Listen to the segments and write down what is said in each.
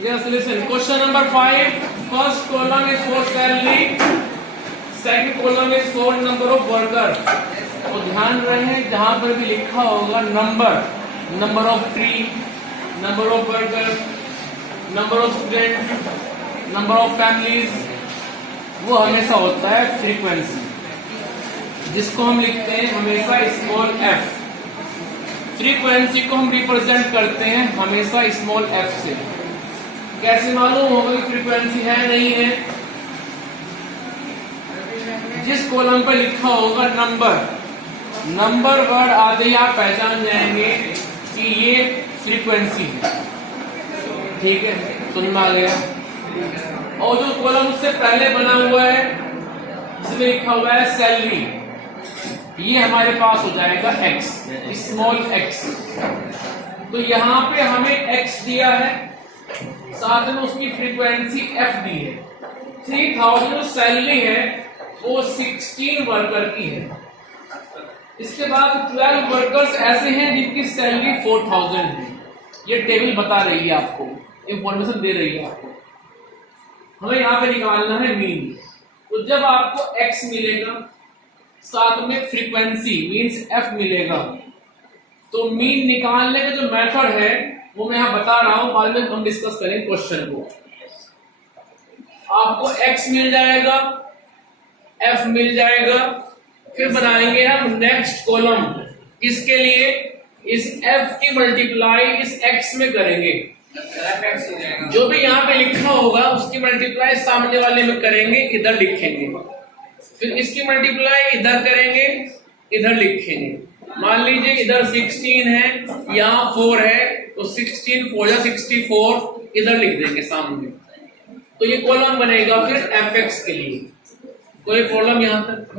Yes, listen. Question number 5. First column is for salary. Second column is for number of worker. तो ध्यान रहे जहां पर भी लिखा होगा number of tree, number of worker, number of student, number of families, वो हमेशा होता है फ्रीक्वेंसी, जिसको हम लिखते हैं हमेशा स्मॉल एफ। फ्रीक्वेंसी को हम रिप्रेजेंट करते हैं हमेशा स्मॉल एफ से। कैसे मालूम होगा कि फ्रीक्वेंसी है नहीं है? जिस कॉलम पर लिखा होगा नंबर वर्ड आते ही आप पहचान जाएंगे कि ये फ्रीक्वेंसी है। ठीक है, सुन में आ गया। और जो कॉलम उससे पहले बना हुआ है इसमें लिखा हुआ है सैलरी, ये हमारे पास हो जाएगा एक्स, स्मॉल एक्स। तो यहाँ पे हमें एक्स दिया है, साथ में उसकी फ्रीक्वेंसी एफ दी है। 3000 जो सैलरी है वो 16 वर्कर की है। इसके बाद 12 वर्कर्स ऐसे हैं जिनकी सैलरी 4000 है। ये टेबल बता रही है आपको, इंफॉर्मेशन दे रही है आपको। हमें यहाँ पे निकालना है मीन। तो जब आपको एक्स मिलेगा साथ में फ्रीक्वेंसी मीन्स एफ मिलेगा, तो मीन निकालने का जो मेथड है वो मैं यहाँ बता रहा हूं, बाद में हम डिस्कस करेंगे क्वेश्चन को। आपको एक्स मिल जाएगा, एफ मिल जाएगा, फिर बनाएंगे हम नेक्स्ट कॉलम। किसके लिए? इस एफ की मल्टीप्लाई इस एक्स में करेंगे। जो भी यहाँ पे लिखा होगा उसकी मल्टीप्लाई सामने वाले में करेंगे, इधर लिखेंगे। फिर इसकी मल्टीप्लाई इधर करेंगे, इधर लिखेंगे। मान लीजिए इधर 16 है, यहाँ 4 है, तो 16 4 या 64 इधर लिख देंगे सामने। तो ये कॉलम बनेगा फिर एफ एक्स के लिए। कोई प्रॉब्लम यहाँ तक?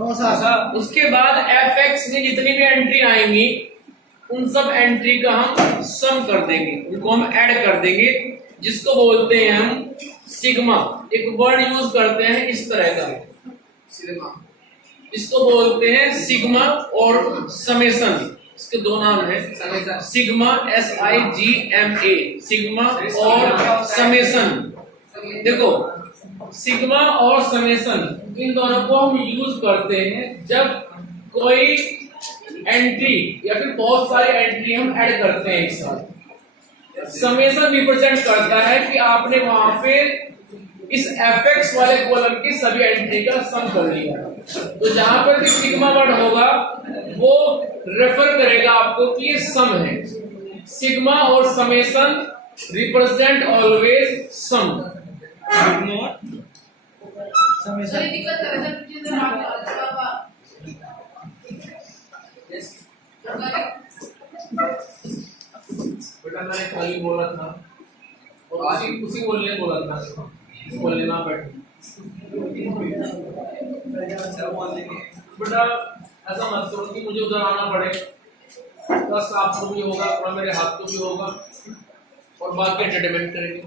उसके बाद एफ एक्स में जितनी भी एंट्री आएंगी उन सब एंट्री का हम सम कर देंगे, उनको हम ऐड कर देंगे, जिसको बोलते हैं हम सिग्मा। एक वर्ड यूज करते हैं इस तरह का, इसको बोलते हैं सिग्मा और समेशन। इसके दो नाम है, सिग्मा SIGMA, सिग्मा और समेशन। देखो सिग्मा और समेशन इन दोनों को हम यूज करते हैं जब कोई एंट्री या फिर बहुत सारी एंट्री हम ऐड करते हैं एक साथ। समेशन रिप्रेजेंट करता है कि आपने वहां पे इस एफएक्स वाले कॉलम की सभी एंट्री का सम कर लिया। तो जहां पर भी सिग्मा वर्ड होगा वो रेफर करेगा आपको कि ये सम है। सिग्मा और समेशन रिप्रेजेंट ऑलवेज सम। बेटा मैंने खाली बोला था और उसी बोलने बोला था, बोलने ना बैठे। बेटा ऐसा मत करो कि मुझे उधर आना पड़े, बस आपको भी होगा थोड़ा, मेरे हाथ को भी होगा और बाकी एंटरटेनमेंट करेंगे।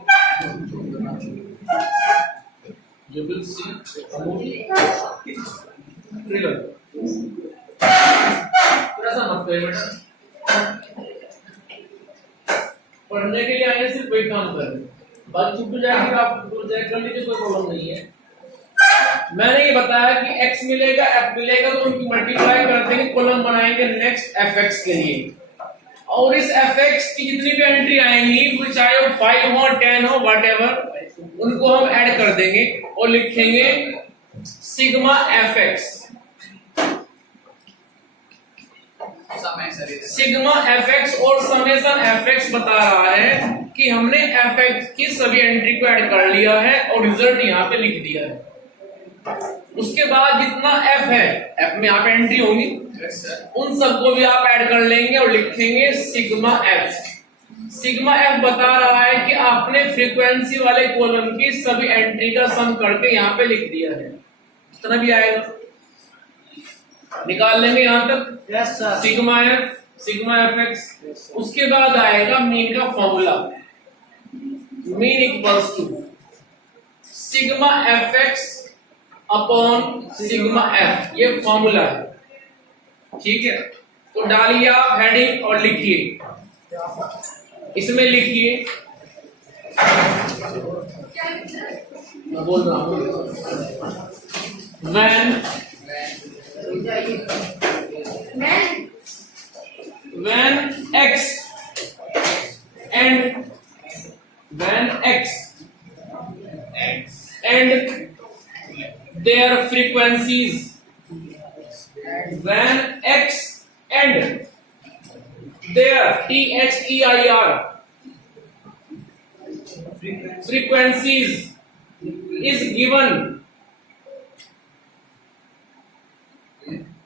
You will see trigger। ऐसा मत करिए बेटा, पढ़ने के लिए आए सिर्फ वही काम करें, बात छूट जाएगी आप कर लीजिए, कोई प्रॉब्लम नहीं है। मैंने ये बताया कि x मिलेगा, f मिलेगा, तो उनकी मल्टीप्लाई कर देंगे, कॉलम बनाएंगे नेक्स्ट fx के लिए। और इस fx की जितनी भी एंट्री आएंगी, वो चाहे वो 5 हो 10 हो व्हाटएवर, उनको हम ऐड कर देंगे और लिखेंगे सिग्मा fx। सिग्मा fx और समेशन fx बता रहा है कि हमने fx की सभी एंट्री को ऐड कर लिया है और रिजल्ट यहाँ पे लिख दिया है। उसके बाद जितना f है, f में यहाँ पे एंट्री होगी, उन सबको भी आप ऐड कर लेंगे और लिखेंगे सिग्मा f। सिग्मा f बता रहा है कि आपने फ्रीक्वेंसी वाले कॉलम की सभी एंट्री का सम करके यहाँ पे लिख दिया है। इतना भी आएगा, निकाल लेंगे यहाँ तक। Sigma f, sigma fx। उसके बाद आएगा मीन का formula, mean equals to sigma fx upon sigma f, ये फॉर्मूला है। ठीक है, तो डालिए आप हेडिंग और लिखिए, इसमें लिखिए मैं बोल रहा हूँ when x and their frequencies, when x and their THEIR frequencies is given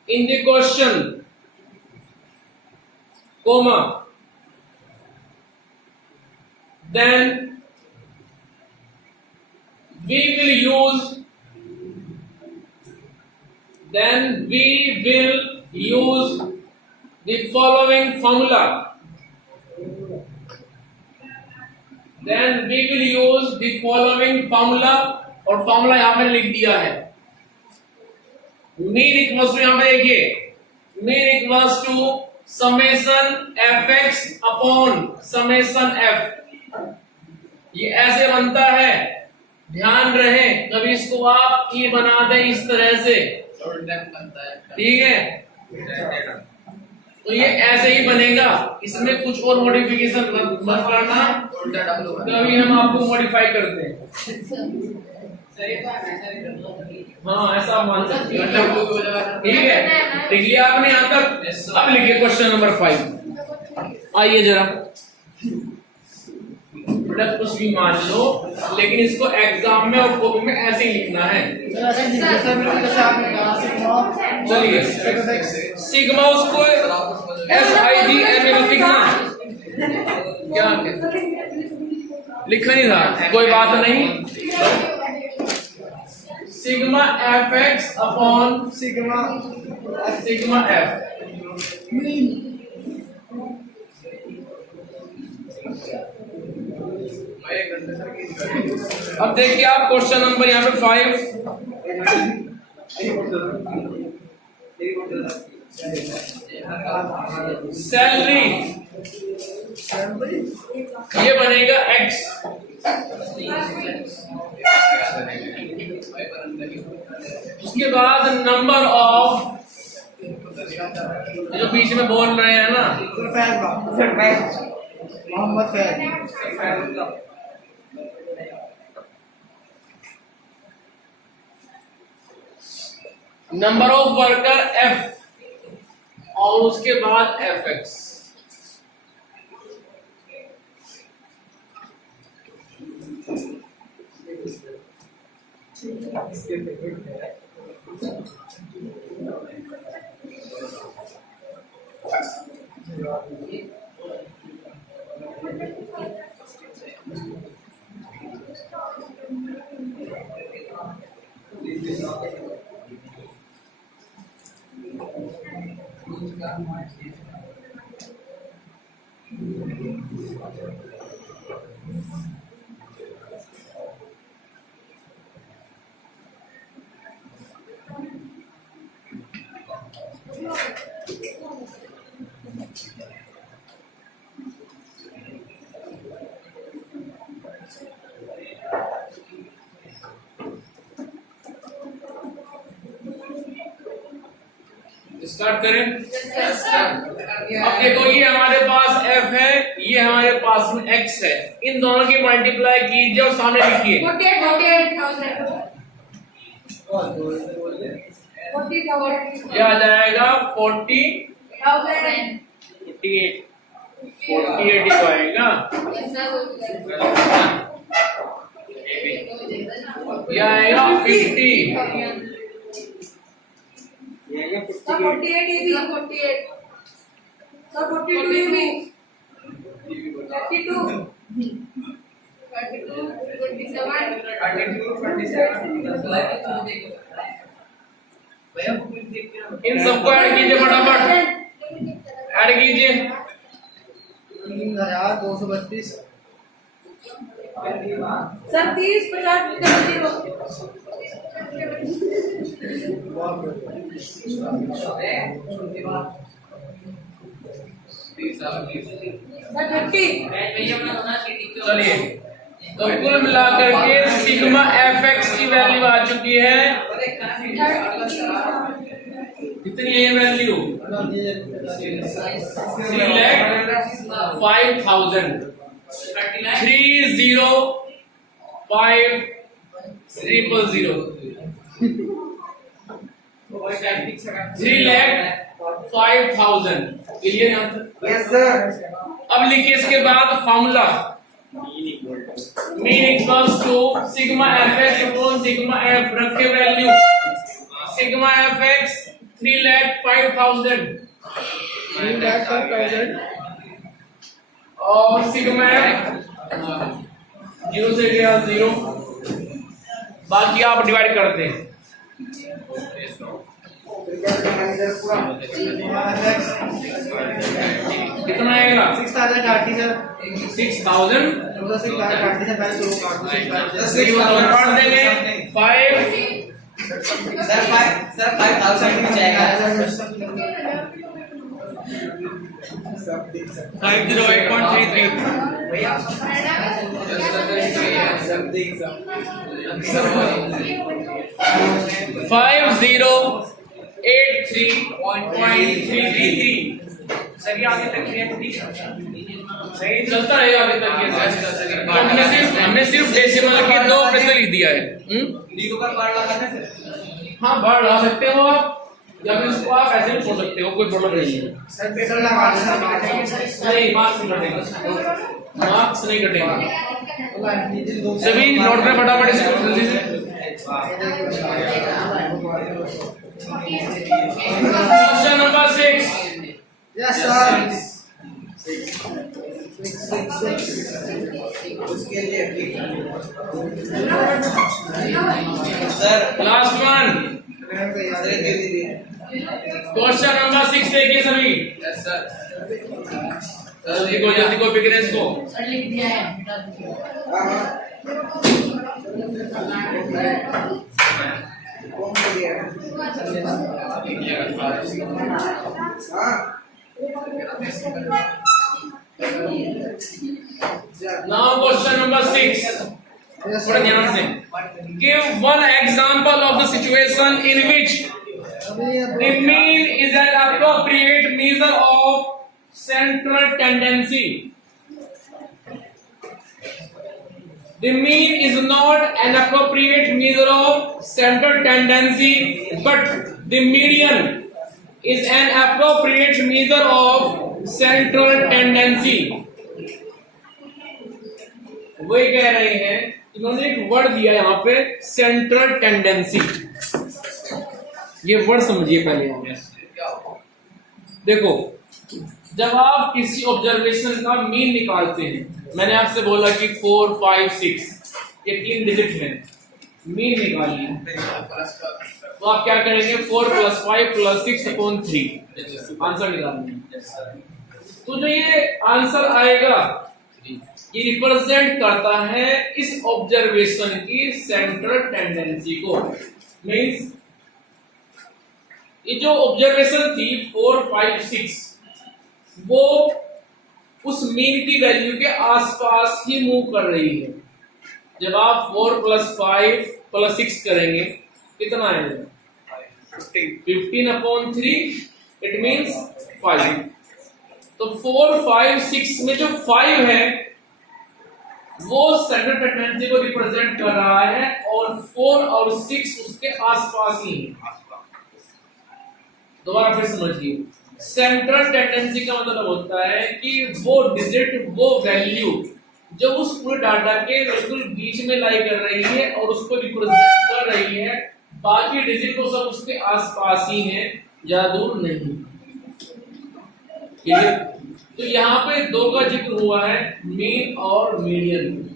in the question, comma, then we will use the following formula. Then we will use the following formula, और formula यहां पे लिख दिया है. Mean equals to, यहां पे देखिए, mean equals to summation fx upon summation f. ये ऐसे बनता है, ध्यान रहे, कभी इसको आप ये बना दें इस तरह से, ठीक है, तो ये ऐसे ही बनेगा, इसमें कुछ और मॉडिफिकेशन मत करना, कभी हम आपको मॉडिफाई करते हैं. हाँ ऐसा मान सकते हैं, ठीक है. लिख लिया आपने यहाँ तक. अब लिखिए क्वेश्चन नंबर 5. आइए जरा, कुछ भी मान लो, लेकिन इसको एग्जाम में और कॉपी में ऐसे ही लिखना है. चलिए, सिग्मा उसको SIGMA में लिखना, क्या लिखा नहीं था, कोई बात नहीं. Sigma fx upon sigma f. अब देखिए आप क्वेश्चन नंबर यहाँ पे 5. सैलरी ये बनेगा x, उसके बाद नंबर ऑफ, जो बीच में बोल रहे हैं ना, Mohammad Faiz, number of worker f और उसके बाद fx. स्टार्ट करें. अब देखो ये हमारे पास f है, ये हमारे पास में x है, इन दोनों की मल्टीप्लाई कीजिए और सामने लिखिए. 48,000 क्या आ जाएगा? 48 ही आएगा. क्या आएगा? 50. 48 ये भी 48. 42 ये भी 32. इन सबको ऐड कीजिए, फटाफट ऐड कीजिए. 3232. सर 30 50 चलिए तो कुल मिलाकर के सिग्मा एफ एक्स की वैल्यू आ चुकी है, कितनी है ये value? 3,05,000 3,05,000 clear answer? Yes sir. अब लिखिए इसके बाद formula mean equals to sigma F X upon sigma F, रखे वैल्यू सिग्मा एफ एक्स 3,05,000 और सिग्मा एफ 0 से गया 0, बाकी आप डिवाइड करते हैं। कितना आएगा? 6,000 काट देंगे 5 सर 5,000 भी जाएगा। 508.33 भैया 5083.33 सर ये आगे तक क्लियर थी। सही चलता रहेगा अभी तक ये। तो हमने सिर्फ डेसिमल के 2 प्रश्न लिख दिया है। डी को कर बार लगाना है। हाँ बाढ़ ला सकते हो आप, या फिर इसको आप ऐसे भी छोड़ सकते हो, कोई प्रॉब्लम नहीं है। सर पेट्रोल लगा दो सर। नहीं मार्क्स नहीं कटेगा, मार्क्स नहीं कटेगा। सभी नोट में फटाफट इसको जल्दी से। Question number 6। Yes sir. उसके लिए sir last one question number 6 देखिए सभी। Yes sir. जल्दी को बिगनेस को सर लिख दिया है, हटा दीजिए। Now question number 6. थोड़ा ध्यान से। Give one example of the situation in which the mean is an appropriate measure of central tendency. The mean is not an appropriate measure of central tendency, but the median is an appropriate measure of central tendency. वही कह रहे हैं, इन्होंने एक word दिया यहाँ पे central tendency. ये वर्ड समझिए पहले। देखो जब आप किसी ऑब्जर्वेशन का मीन निकालते हैं, मैंने आपसे बोला कि 4, 5, 6 ये 3 डिजिट है, मीन निकालिए। तो आप क्या करेंगे? 4 + 5 + 6/3 आंसर निकालेंगे। तो जो ये आंसर आएगा ये रिप्रेजेंट करता है इस ऑब्जर्वेशन की सेंट्रल टेंडेंसी को। मींस ये जो ऑब्जर्वेशन थी 4, 5, 6 वो उस मीन की वैल्यू के आसपास ही मूव कर रही है। जब आप 4 + 5 + 6 करेंगे कितना आएगा? 15/3 इट मींस 5। तो 4, 5, 6 में जो 5 है वो सेंट्रल टेंडेंसी को रिप्रेजेंट कर रहा है और 4 और 6 उसके आसपास ही है। दोबारा फिर समझिए, सेंट्रल टेंडेंसी का मतलब होता है कि वो डिजिट, वो वैल्यू जो उस पूरे डाटा के बिल्कुल बीच में लाई कर रही है और उसको रिप्रेजेंट कर रही है, बाकी डिजिट को सब उसके आसपास ही है, ज्यादा दूर नहीं। ठीक है, तो यहाँ पे 2 का जिक्र हुआ है, मीन और मीडियन।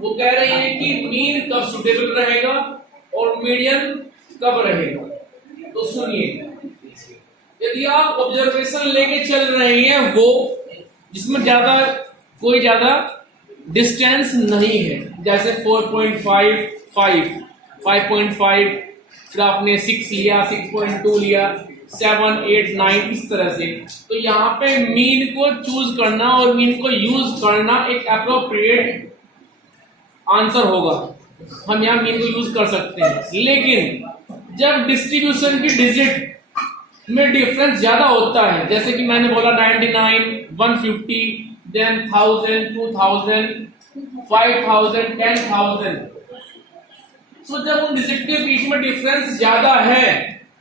वो कह रहे हैं कि मीन कब सुटेबल रहेगा और मीडियन कब रहेगा। तो सुनिए, यदि आप ऑब्जर्वेशन लेके चल रहे हैं वो जिसमें कोई ज्यादा डिस्टेंस नहीं है, जैसे 4.5, 5.5, फिर आपने 6 लिया, 6.2 लिया, 7, 8, 9 इस तरह से। तो यहाँ पे मीन को चूज करना और मीन को यूज करना एक अप्रोप्रिएट आंसर होगा, हम यहाँ मीन को यूज कर सकते हैं। लेकिन जब डिस्ट्रीब्यूशन की डिजिट में डिफरेंस ज्यादा होता है, जैसे कि मैंने बोला 99, 150, देन 1000, 2000, 5000, 10,000, तो जब उन डिजिट के बीच में डिफरेंस ज्यादा है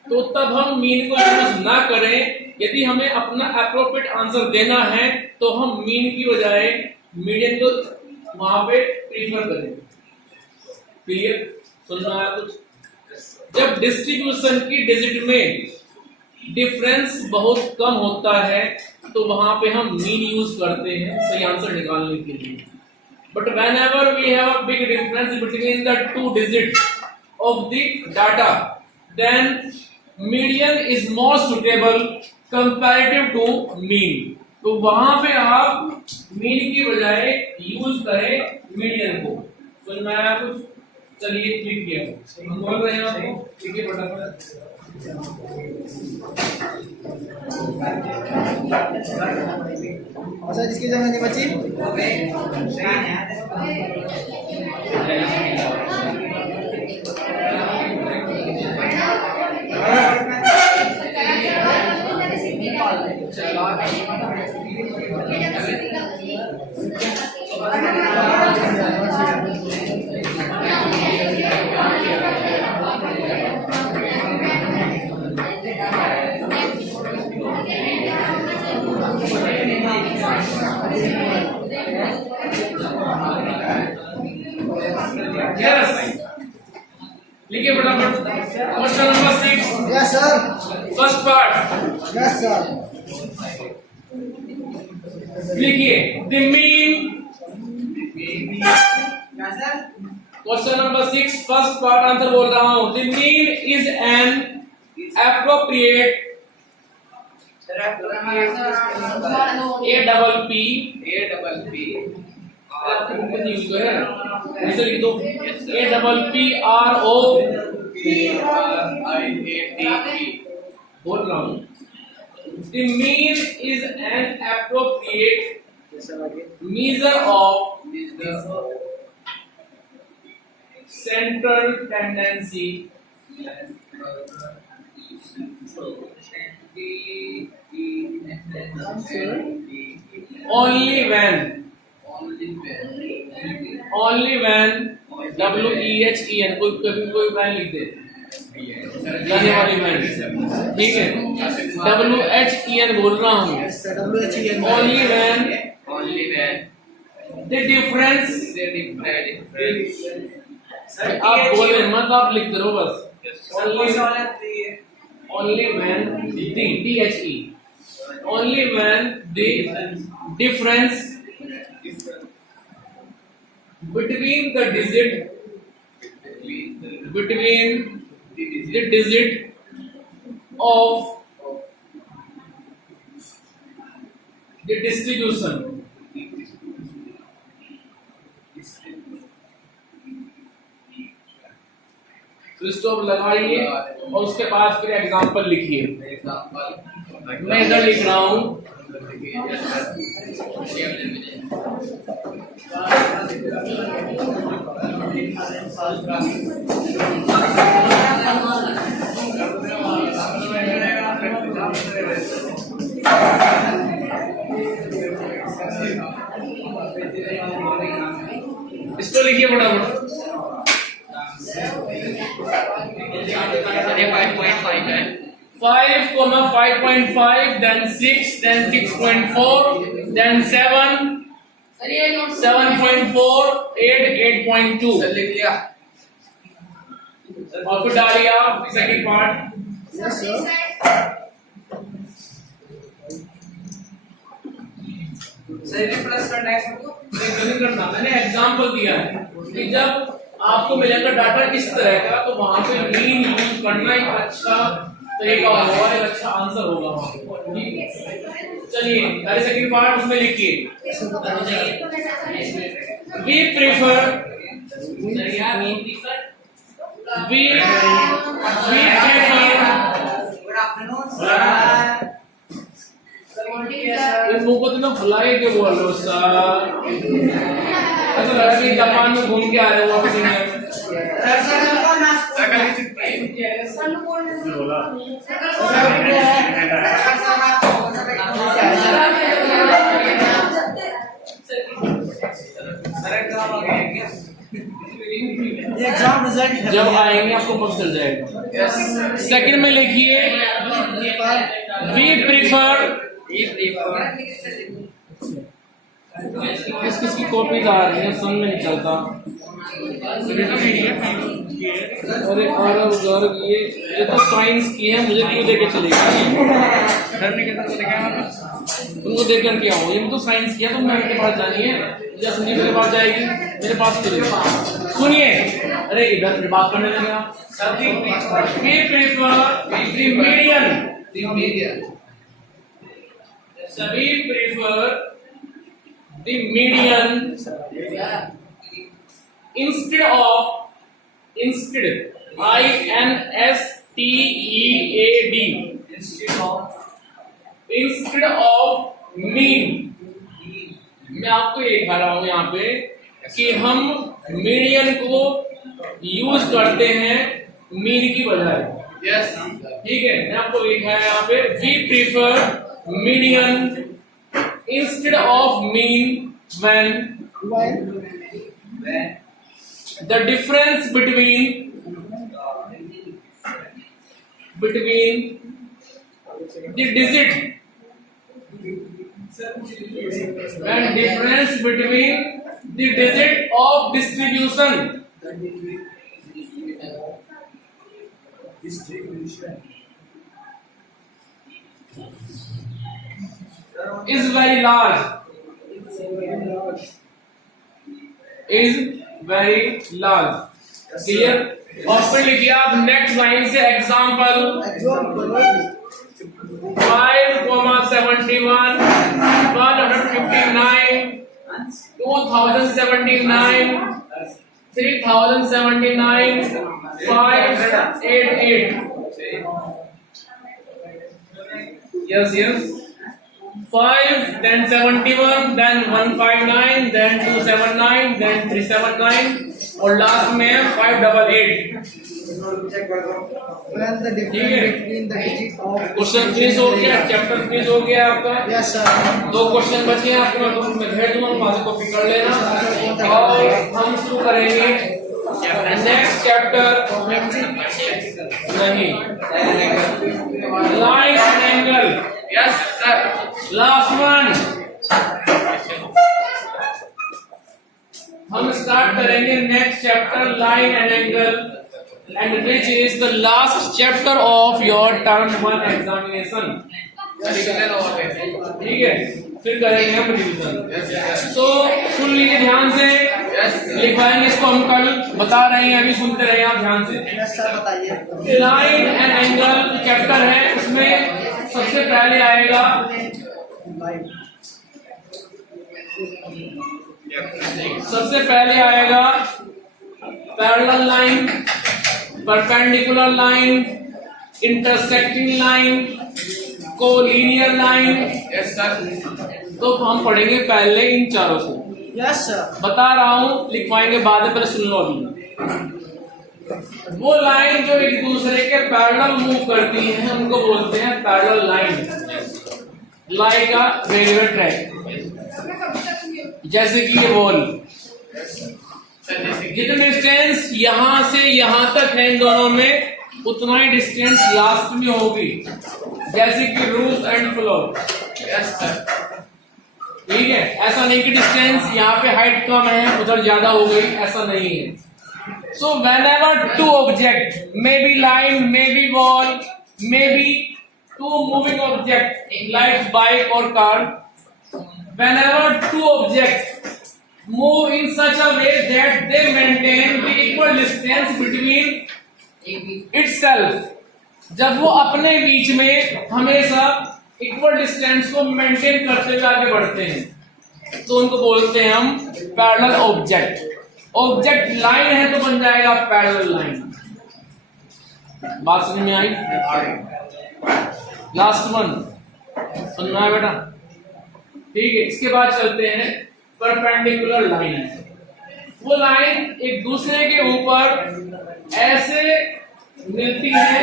तो तब हम मीन को यूज ना करें। यदि हमें अपना अप्रोप्रिएट आंसर देना है तो हम मीन की बजाय मीडियन को वहां पे प्रीफर करें। क्लियर? सुनना है कुछ? जब डिस्ट्रीब्यूशन की डिजिट में डिफरेंस बहुत कम होता है तो वहां पे हम मीन यूज करते हैं सही आंसर निकालने के लिए। But whenever we have a big difference between the two digits of the data, then median is more suitable comparative to mean. तो वहां पे आप मीन की बजाय यूज करें मीडियन को। समझ में आया कुछ? चलिए क्लिक किया, हम बोल रहे हैं आपको, ठीक है फटाफट। अच्छा, जिसकी जगह नहीं बची लिखिए फटाफट। Question number 6। Yes sir. First part. Yes sir. लिखिए the mean. Question number 6 first part answer बोल रहा हूं। The mean is an appropriate बोल रहा हूं। The mean is an appropriate measure of central tendency only when WEHEN कोई van लिख दे, जाने वाली वैन, ठीक है। WHEN बोल रहा हूँ, only when the difference, आप बोले मत, आप लिखते रहो बस। only when THE, only when the difference between the digit of the distribution stop लगाइए और उसके बाद फिर एग्जांपल लिखिए। मैं इधर लिख रहा हूं। इसको लिखिए फटाफट। 5, 5.5, then 6, then 6.4, then 7, 7.4, 8, 8.2। और फिर डालिए आप सेकंड पार्ट। मैंने एग्जाम्पल दिया है कि जब आपको मिलेगा डाटा इस तरह का तो वहां पे मीन यूज करना एक अच्छा तरीका होगा, एक अच्छा आंसर होगा वहां पे। चलिए पहले सेकंड पार्ट उसमें लिखिए। वी प्रेफर मुंह को तो फुलाए के बोल रहे हो सर। ऐसा लग रहा है कि जापान में घूम के आ रहे हो वापस इंडिया में। ये एग्जाम रिजल्ट है जब आएंगे आपको पता चल जाएगा। सेकंड में लिखिए वी प्रीफर। किस किस की कॉपी आ रही है समझ में नहीं चलता। अरे अरब गर्ग ये तो साइंस की है, मुझे क्यों देके चलेगी? तुमको देख कर क्या हो? ये तो साइंस किया, तो मैम के पास जानी है या संजीव के पास जाएगी, मेरे पास चलेगी। सुनिए, अरे इधर बात करने लगे आप। We prefer the median. We prefer the median instead instead of mean। मैं आपको ये दिखा रहा हूं यहाँ पे कि हम मीडियन को यूज करते हैं मीन की बजाय। ठीक है, मैं आपको लिखा है यहाँ पे we prefer median instead of mean when the difference between the digit and difference between the digit of distribution is very large। Clear? और फिर लिखिए आप नेक्स्ट लाइन से example 5,71 159 2079 3079 588। yes 5 then 71 then 159 then 279 then 379 और last में 588। When the difference between the digits of question finish हो गया, chapter finish हो गया आपका। yes sir। 2 क्वेश्चन बचे हैं आपको, मैं भेज दूंगा, वहां से कॉपी कर लेना और हम शुरू करेंगे नेक्स्ट चैप्टर। नहीं, line and angle. Yes sir, last one हम स्टार्ट करेंगे next chapter line and angle, and which is the last chapter of your term 1 examination. ठीक है, फिर करेंगे हम रिवीजन। तो सुन लीजिए ध्यान से, लिखवाएंगे इसको हम कल, बता रहे हैं, अभी सुनते रहे आप ध्यान से। yes sir बताइए। लाइन एंड एंगल चैप्टर है, उसमें सबसे पहले आएगा parallel line, perpendicular line, intersecting line, collinear line. Yes sir. तो हम पढ़ेंगे पहले इन चारों को। yes sir। बता रहा हूं, लिखवाएंगे बाद में, पहले सुन लो अभी। वो लाइन जो एक दूसरे के पैरेलल मूव करती हैं उनको बोलते हैं पैरेलल लाइन, लाइक अ रेलवे ट्रैक। जैसे कि ये वॉल, जितनी डिस्टेंस यहां से यहां तक है इन दोनों में, उतना ही डिस्टेंस लास्ट में होगी, जैसे कि roof and floor. Yes sir. ठीक है, ऐसा नहीं कि डिस्टेंस यहाँ पे हाइट कम है उधर ज्यादा हो गई, ऐसा नहीं है। So whenever two objects, maybe line, maybe wall, maybe two moving objects like bike or car, whenever two objects move in such a way that they maintain the equal distance between itself, जब वो अपने बीच में हमेशा equal distance को maintain करते हुए आगे बढ़ते हैं, तो उनको बोलते हैं हम पैरेलल ऑब्जेक्ट। ऑब्जेक्ट लाइन है तो बन जाएगा पैरेलल लाइन। बात समझ में आई? लास्ट वन सुनना है बेटा? ठीक है, इसके बाद चलते हैं परपेंडिकुलर लाइन। वो लाइन एक दूसरे के ऊपर ऐसे मिलती है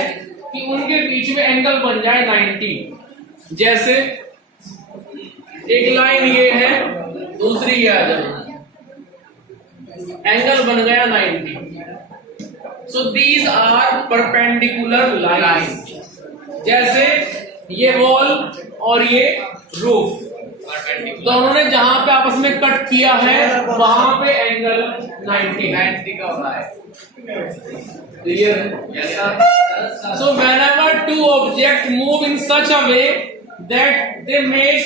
कि उनके बीच में एंगल बन जाए 90। जैसे एक लाइन ये है, दूसरी ये आ जाए, एंगल बन गया 90। So these are perpendicular lines. जैसे ये वॉल और ये रूफ, दोनों ने जहां पे आपस में कट किया है वहां पे एंगल 90 का होता है। क्लियर है? So whenever two object move in such a way that they make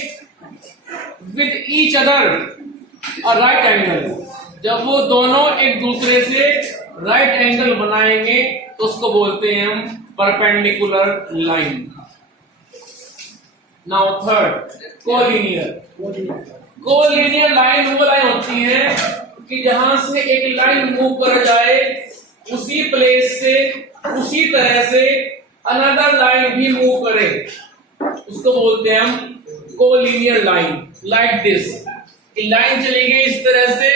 with each other a right angle, जब वो दोनों एक दूसरे से राइट एंगल बनाएंगे तो उसको बोलते हैं हम perpendicular line. Now third, collinear. Collinear line वो लाइन होती है कि जहां से एक लाइन मूव कर जाए उसी प्लेस से उसी तरह से अनदर लाइन भी मूव करे, उसको बोलते हैं हम collinear line. Like this, line चली गई इस तरह से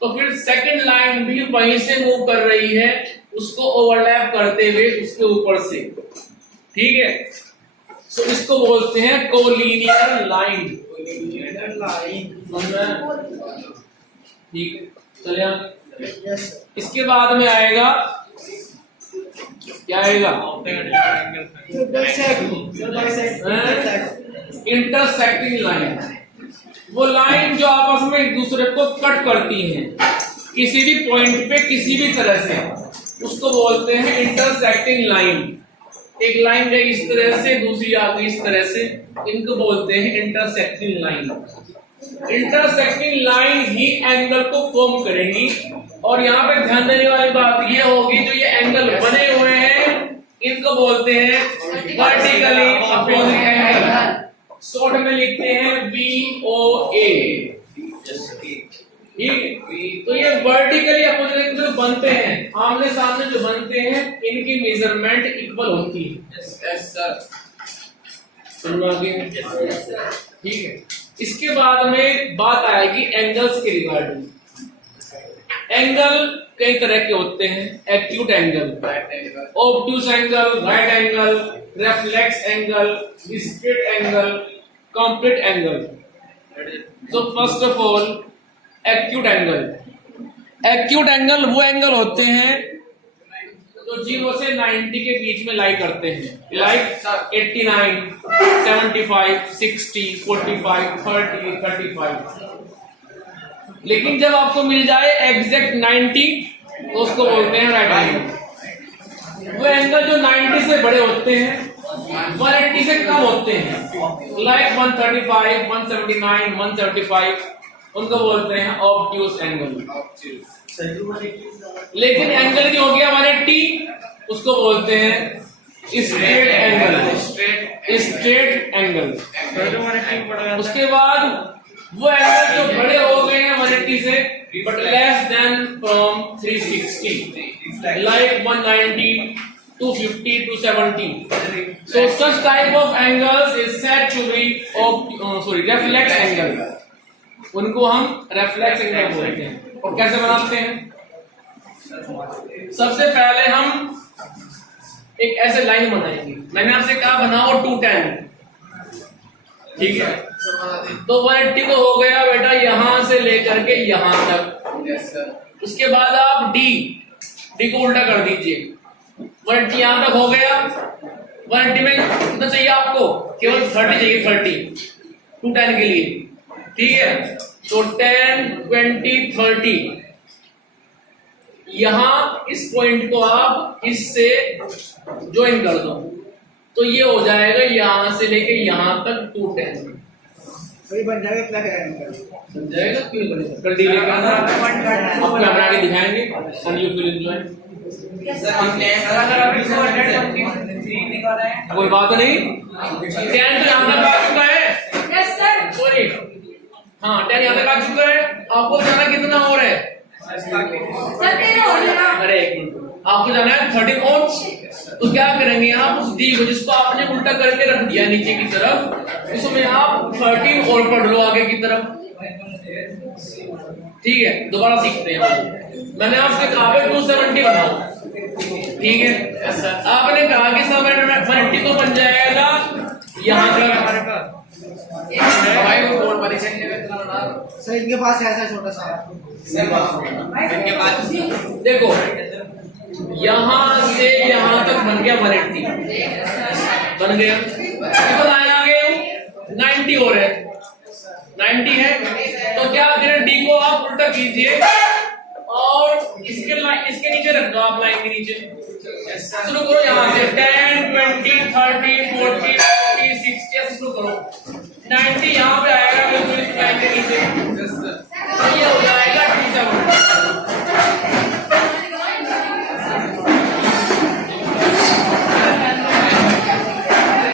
तो फिर सेकंड लाइन भी वहीं से मूव कर रही है, उसको ओवरलैप करते हुए उसके ऊपर से। ठीक है, तो इसको बोलते हैं कोलिनियर लाइन। ठीक है, चलिए इसके बाद में आएगा, क्या आएगा? Intersecting line. वो लाइन जो आपस में एक दूसरे को कट करती हैं किसी भी पॉइंट पे किसी भी तरह से, उसको बोलते हैं इंटरसेक्टिंग लाइन। एक लाइन गई इस तरह से, दूसरी आ गई इस तरह से, इनको बोलते हैं इंटरसेक्टिंग लाइन। इंटरसेक्टिंग लाइन ही एंगल को फॉर्म करेंगी। और यहाँ पे ध्यान देने वाली बात ये होगी, जो ये एंगल बने हुए हैं इनको बोलते हैं वर्टिकली अपोजिट एंगल। शॉर्ट में लिखते हैं VOA। ठीक, तो ये वर्टिकली अपोजिट जो बनते हैं, आमने सामने जो बनते हैं, इनकी मेजरमेंट इक्वल होती है। ठीक है, इसके बाद में बात आएगी एंगल्स के रिगार्डिंग। एंगल कई तरह के होते हैं, acute angle, obtuse angle, right angle, reflex angle, straight angle, complete angle. तो first of all acute angle. Acute angle वो एंगल होते हैं जो 0 से 90 के बीच में लाई करते हैं, लाइक 89, 75, 60, 45, 30, 35। लेकिन जब आपको मिल जाए एग्जैक्ट 90 तो उसको बोलते हैं राइट एंगल। वो एंगल जो 90 से बड़े होते हैं, 180 से कम होते हैं, लाइक 135, 179, 175, उनको बोलते हैं ऑब्ट्यूज एंगल। लेकिन एंगल जो हो गया 180, उसको बोलते हैं स्ट्रेट एंगल। Straight angle. उसके बाद वो एंगल जो बड़े हो गए हैं 180 से, but less than from 360, like 190, 250, 270. So such type of angles is said to be reflex angle. उनको हम रेफ्लेक्स एंगल बोलते हैं। और कैसे बनाते हैं? सबसे पहले हम एक ऐसे लाइन बनाएंगे। मैंने आपसे कहा बनाओ 210, ठीक है? तो 180 तो हो गया बेटा यहां से लेकर के यहां तक। उसके बाद आप डी को उल्टा कर दीजिए। 180 यहां तक हो गया। 180 में कितना चाहिए आपको? केवल 30 चाहिए, 30 210 के लिए, ठीक है? तो 10, 20, 30 यहां इस पॉइंट को आप इससे ज्वाइन कर दो, तो ये हो जाएगा यहां से लेके यहां तक 210 बन जाएगा। फ्लैग एंगल बन जाएगा। क्यों बनेगा? कर दीजिए, आपको बना के दिखाएंगे एंड यू विल एंजॉय। कोई बात नहीं, 10 तो यहाँ तक आ चुका है। Yes sir. सॉरी, हाँ 10 यहाँ तक आ चुका है। आपको जाना कितना और है? सर 13 हो गया। अरे एक मिनट, आपको जाना है 13 और। तो क्या करेंगे आप उस डी को जिसको आपने उल्टा करके रख दिया नीचे की तरफ, उसमें आप 13 और पढ़ लो आगे की तरफ। ठीक है, दोबारा सीखते हैं। मैंने आपसे कहा 270 बनाओ, ठीक है। आपने कहा कि 180 तो बन जाएगा यहाँ का। सर इनके पास है ऐसा छोटा सा इनके पास देखो यहाँ से यहाँ तक बन गया 180 बन गया। कितना आया आगे 90 हो रहे 90 है, तो क्या करें, डी को आप उल्टा कीजिए और इसके नीचे रख दो आप, लाइन के नीचे शुरू करो। यहाँ से 10 20 30 40 50 60 ऐसे शुरू करो। 90 यहाँ पे आएगा बिल्कुल इस लाइन के नीचे, ये हो जाएगा